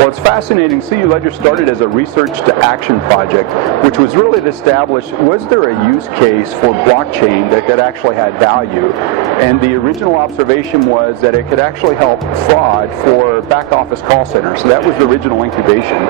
Well, it's fascinating. CULedger started as a research to action project, which was really to establish, was there a use case for blockchain that could actually have value? And the original observation was that it could actually help fraud for back office call centers. So that was the original incubation.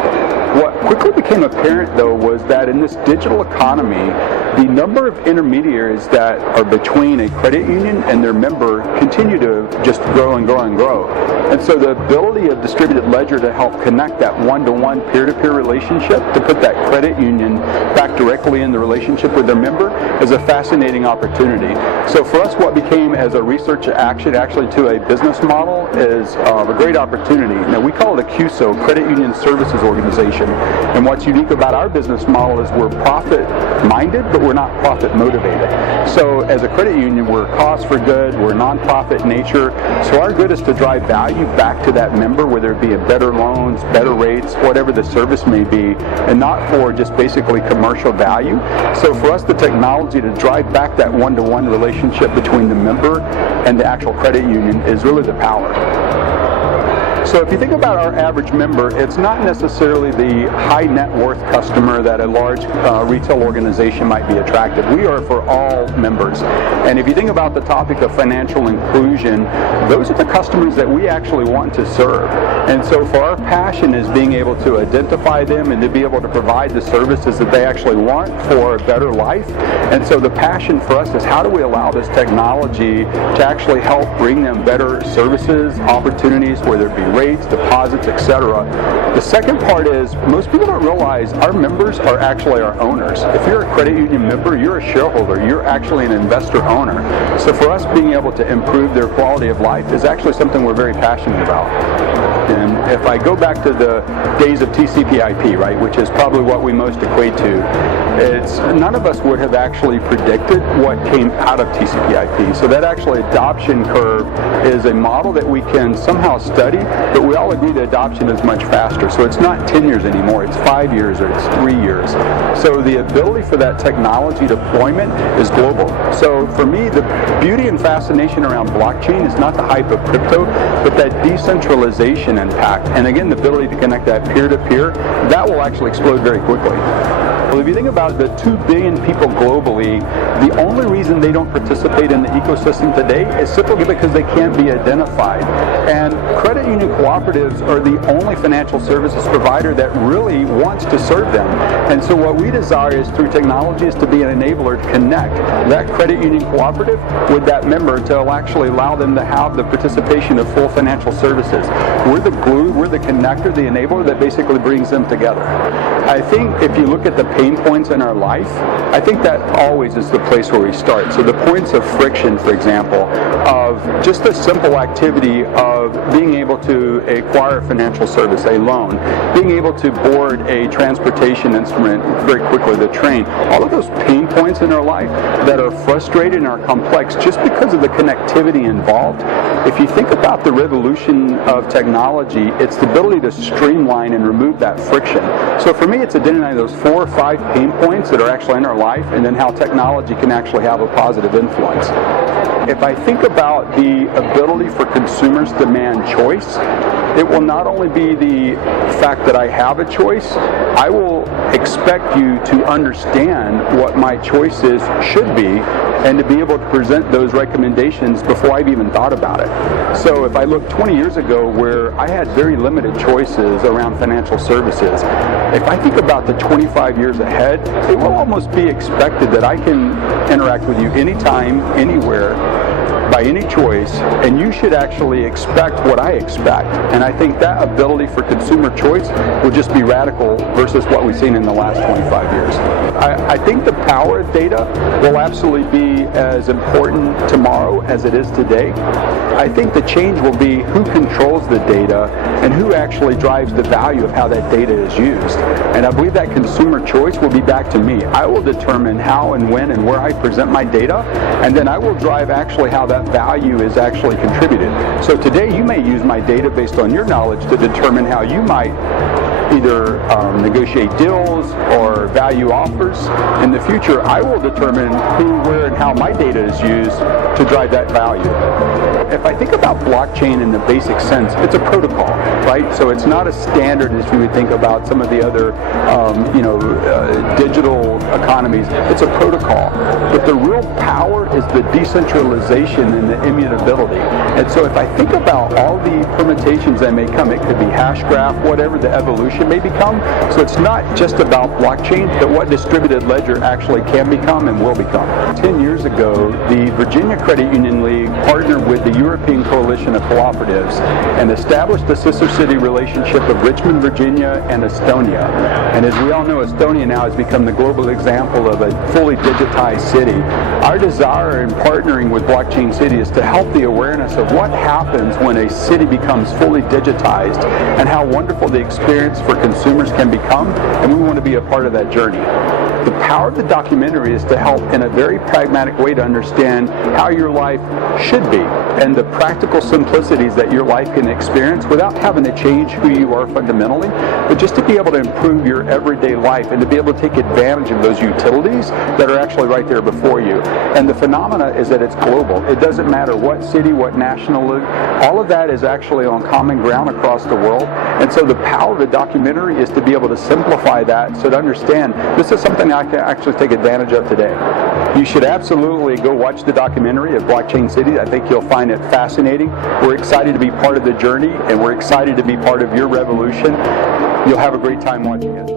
What quickly became apparent, though, was that in this digital economy, the number of intermediaries that are between a credit union and their member continue to just grow and grow and grow. And so the ability of distributed ledger to help connect that one-to-one peer-to-peer relationship, to put that credit union back directly in the relationship with their member, is a fascinating opportunity. So for us, what became as a research action actually to a business model is a great opportunity. Now, we call it a CUSO, Credit Union Services Organization. And what's unique about our business model is we're profit-minded, but we're not profit-motivated. So as a credit union, we're cause for good, we're non-profit in nature. So our good is to drive value back to that member, whether it be a better loans, better rates, whatever the service may be, and not for just basically commercial value. So for us, the technology to drive back that one-to-one relationship between the member and the actual credit union is really the power. So if you think about our average member, it's not necessarily the high net worth customer that a large retail organization might be attractive. We are for all members. And if you think about the topic of financial inclusion, those are the customers that we actually want to serve. And so for our passion is being able to identify them and to be able to provide the services that they actually want for a better life. And so the passion for us is how do we allow this technology to actually help bring them better services, opportunities, whether it be rates, deposits, etc. The second part is most people don't realize our members are actually our owners. If you're a credit union member, you're a shareholder. You're actually an investor owner. So for us, being able to improve their quality of life is actually something we're very passionate about. And if I go back to the days of TCP/IP, right, which is probably what we most equate to, it's none of us would have actually predicted what came out of TCP/IP. So that actually adoption curve is a model that we can somehow study, but we all agree that adoption is much faster. So it's not 10 years anymore, it's 5 years or it's 3 years. So the ability for that technology deployment is global. So for me, the beauty and fascination around blockchain is not the hype of crypto, but that decentralization impact. And again, the ability to connect that peer-to-peer, that will actually explode very quickly. Well, if you think about the 2 billion people globally, the only reason they don't participate in the ecosystem today is simply because they can't be identified. And credit union cooperatives are the only financial services provider that really wants to serve them. And so what we desire is through technology is to be an enabler to connect that credit union cooperative with that member to actually allow them to have the participation of full financial services. We're the glue, we're the connector, the enabler that basically brings them together. I think if you look at the pain points in our life, I think that always is the place where we start. So the points of friction, for example, of just the simple activity of being able to acquire a financial service, a loan, being able to board a transportation instrument very quickly, the train, all of those pain points in our life that are frustrated and are complex just because of the connectivity involved. If you think about the revolution of technology, it's the ability to streamline and remove that friction. So for me, it's identifying those 4 or 5 pain points that are actually in our life and then how technology can actually have a positive influence. If I think about the ability for consumers to demand choice, it will not only be the fact that I have a choice, I will expect you to understand what my choices should be and to be able to present those recommendations before I've even thought about it. So if I look 20 years ago where I had very limited choices around financial services, if I think about the 25 years ahead, it will almost be expected that I can interact with you anytime, anywhere, by any choice, and you should actually expect what I expect. And I think that ability for consumer choice will just be radical versus what we've seen in the last 25 years. I think the power of data will absolutely be as important tomorrow as it is today. I think the change will be who controls the data and who actually drives the value of how that data is used. And I believe that consumer choice will be back to me. I will determine how and when and where I present my data, and then I will drive actually how that value is actually contributed. So today you may use my data based on your knowledge to determine how you might either negotiate deals or value offers. In the future, I will determine who, where, and how my data is used to drive that value. If I think about blockchain in the basic sense, it's a protocol, right? So it's not a standard as you would think about some of the other, digital economies. It's a protocol. But the real power is the decentralization and the immutability. And so if I think about all the permutations that may come, it could be hash graph, whatever the evolution may become. So it's not just about blockchain, but what distributed ledger actually can become and will become. 10 years ago, the Virginia Credit Union League partnered with the European Coalition of Cooperatives and established a sister city relationship of Richmond, Virginia and Estonia. And as we all know, Estonia now has become the global example of a fully digitized city. Our desire in partnering with Blockchain City is to help the awareness of what happens when a city becomes fully digitized and how wonderful the experience for consumers can become, and we want to be a part of that journey. The power of the documentary is to help in a very pragmatic way to understand how your life should be and the practical simplicities that your life can experience without having to change who you are fundamentally, but just to be able to improve your everyday life and to be able to take advantage of those utilities that are actually right there before you. And the phenomena is that it's global. It doesn't matter what city, what nationality, all of that is actually on common ground across the world. And so the power of the documentary is to be able to simplify that, so to understand this is something I can actually take advantage of today. You should absolutely go watch the documentary of Blockchain City. I think you'll find it fascinating. We're excited to be part of the journey, and we're excited to be part of your revolution. You'll have a great time watching it.